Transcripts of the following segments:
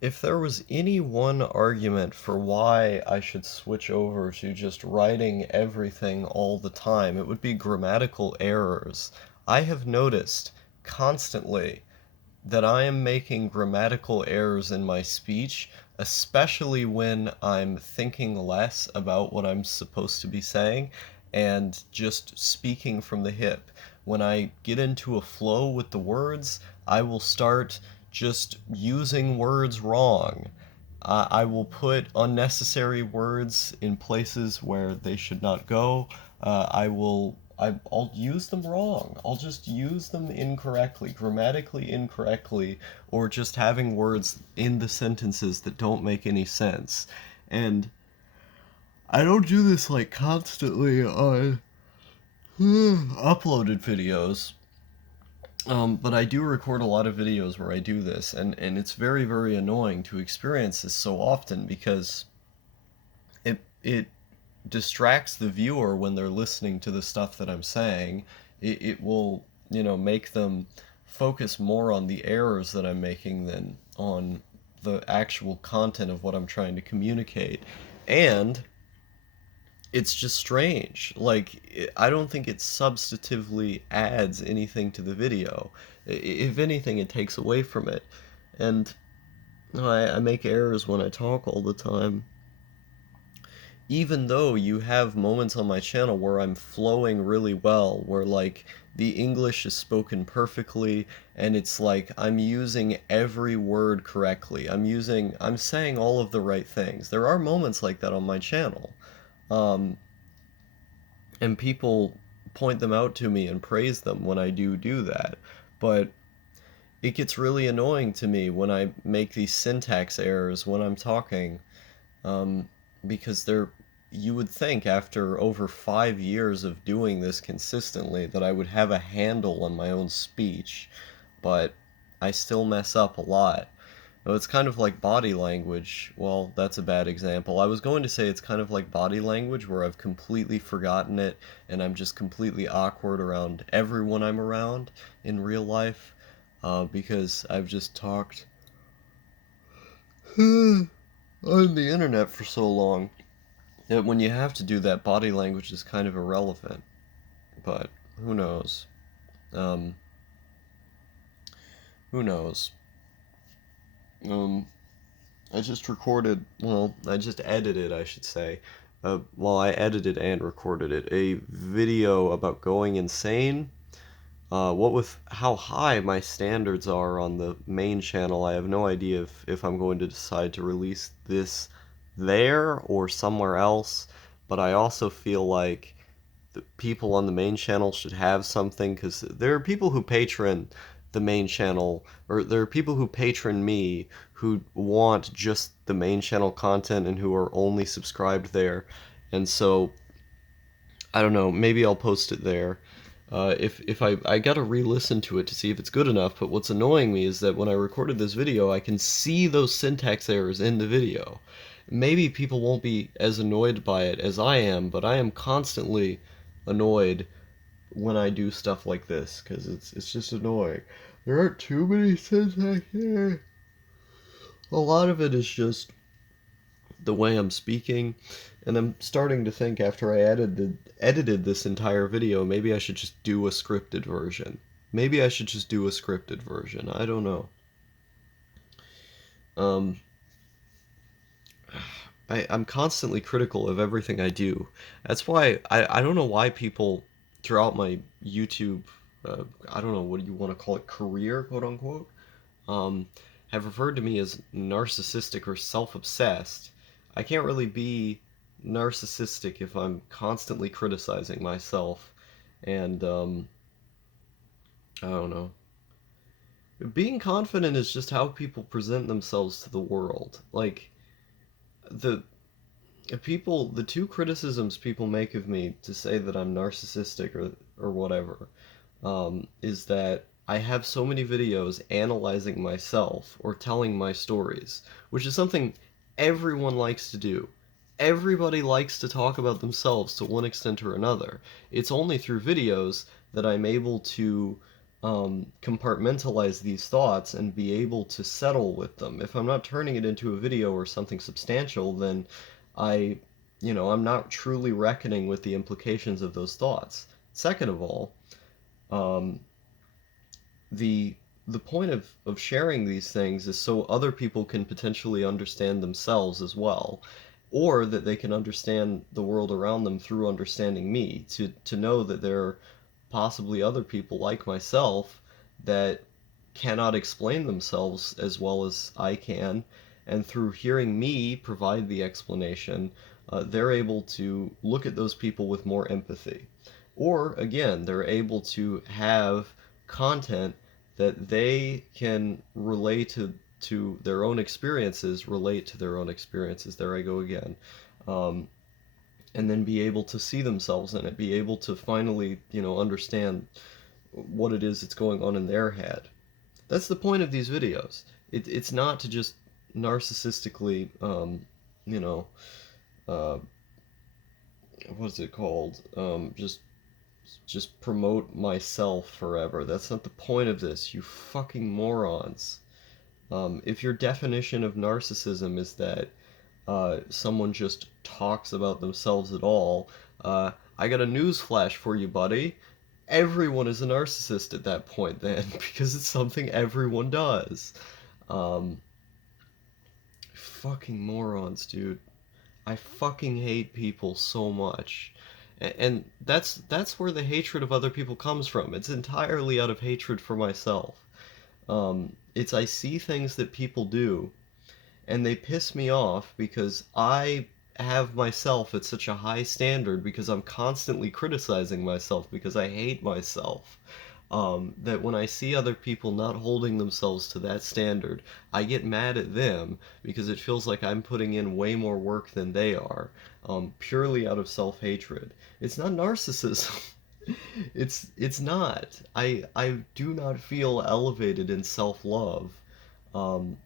If there was any one argument for why I should switch over to just writing everything all the time, it would be grammatical errors. I have noticed constantly that I am making grammatical errors in my speech, especially when I'm thinking less about what I'm supposed to be saying and just speaking from the hip. When I get into a flow with the words, I will start just using words wrong. I will put unnecessary words in places where they should not go. I'll use them wrong. I'll just use them incorrectly, grammatically incorrectly, or just having words in the sentences that don't make any sense. And I don't do this like constantly on uploaded videos. But I do record a lot of videos where I do this, and it's very, very annoying to experience this so often because it distracts the viewer when they're listening to the stuff that I'm saying. It will, make them focus more on the errors that I'm making than on the actual content of what I'm trying to communicate. And it's just strange. Like, I don't think it substantively adds anything to the video. If anything, it takes away from it. And I make errors when I talk all the time, even though you have moments on my channel where I'm flowing really well, where like the English is spoken perfectly and it's like I'm using every word correctly. I'm saying all of the right things. There are moments like that on my channel. Um, and people point them out to me and praise them when I do that. But it gets really annoying to me when I make these syntax errors when I'm talking, um, because you would think after over 5 years of doing this consistently that I would have a handle on my own speech, but I still mess up a lot. No, it's kind of like body language. Well, that's a bad example. I was going to say it's kind of like body language where I've completely forgotten it and I'm just completely awkward around everyone I'm around in real life, because I've just talked on the internet for so long that when you have to do that, body language is kind of irrelevant. But who knows? Um, who knows? Um, I just recorded, well, I just edited, I should say. Well, I edited and recorded it. A video about going insane. What with how high my standards are on the main channel, I have no idea if I'm going to decide to release this there or somewhere else. But I also feel like the people on the main channel should have something because there are people who patron the main channel, or there are people who patron me who want just the main channel content and who are only subscribed there. And so I don't know, maybe I'll post it there. If I gotta re-listen to it to see if it's good enough, but what's annoying me is that when I recorded this video, I can see those syntax errors in the video. Maybe people won't be as annoyed by it as I am, but I am constantly annoyed when I do stuff like this because it's just annoying. There aren't too many syntax errors. A lot of it is just the way I'm speaking, and I'm starting to think after I edited this entire video, maybe I should just do a scripted version. Maybe I should just do a scripted version. I don't know. Um, I'm constantly critical of everything I do. That's why I don't know why people throughout my YouTube, I don't know what you want to call it, career, quote unquote, um, have referred to me as narcissistic or self-obsessed. I can't really be narcissistic if I'm constantly criticizing myself, and I don't know. Being confident is just how people present themselves to the world. Like the the two criticisms people make of me to say that I'm narcissistic or whatever, is that I have so many videos analyzing myself or telling my stories, which is something everyone likes to do. Everybody likes to talk about themselves to one extent or another. It's only through videos that I'm able to compartmentalize these thoughts and be able to settle with them. If I'm not turning it into a video or something substantial, then I, I'm not truly reckoning with the implications of those thoughts. Second of all, um, the the point of sharing these things is so other people can potentially understand themselves as well, or that they can understand the world around them through understanding me, to know that there are possibly other people like myself that cannot explain themselves as well as I can, and through hearing me provide the explanation, they're able to look at those people with more empathy. Or again, they're able to have content that they can relate to their own experiences, relate to their own experiences. There I go again. Um, and then be able to see themselves in it, be able to finally, understand what it is that's going on in their head. That's the point of these videos. It's not to just narcissistically, you know, uh, what is it called? Just promote myself forever. That's not the point of this, you fucking morons. If your definition of narcissism is that someone just talks about themselves at all, I got a news flash for you, buddy. Everyone is a narcissist at that point, then, because it's something everyone does. Um, Fucking morons, dude. I fucking hate people so much. And that's where the hatred of other people comes from. It's entirely out of hatred for myself. It's I see things that people do, and they piss me off because I have myself at such a high standard because I'm constantly criticizing myself because I hate myself. That when I see other people not holding themselves to that standard, I get mad at them because it feels like I'm putting in way more work than they are, purely out of self-hatred. It's not narcissism. It's not. I do not feel elevated in self-love. Um,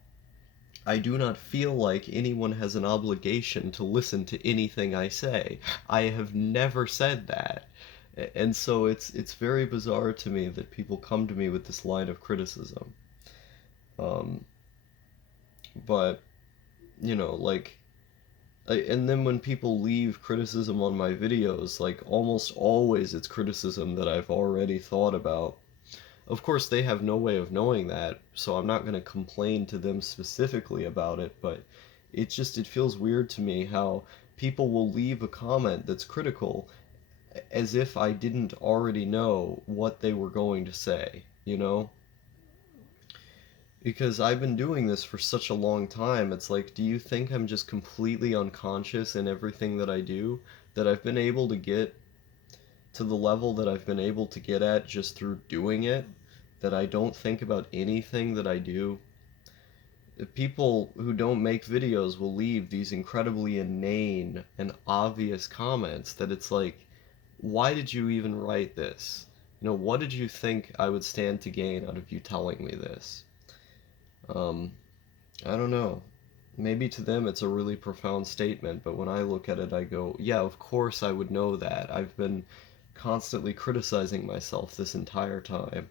I do not feel like anyone has an obligation to listen to anything I say. I have never said that. And so it's very bizarre to me that people come to me with this line of criticism. Um, but, like, and then when people leave criticism on my videos, like, almost always it's criticism that I've already thought about. Of course, they have no way of knowing that, so I'm not going to complain to them specifically about it, but it feels weird to me how people will leave a comment that's critical as if I didn't already know what they were going to say, you know? Because I've been doing this for such a long time. It's like, do you think I'm just completely unconscious in everything that I do? That I've been able to get to the level that I've been able to get at just through doing it? That I don't think about anything that I do? People who don't make videos will leave these incredibly inane and obvious comments that it's like, why did you even write this? What did you think I would stand to gain out of you telling me this? Um, I don't know. Maybe to them it's a really profound statement, but when I look at it, I go, yeah, of course I would know that. I've been constantly criticizing myself this entire time.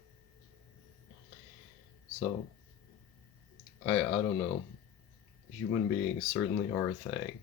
So, I don't know. Human beings certainly are a thing.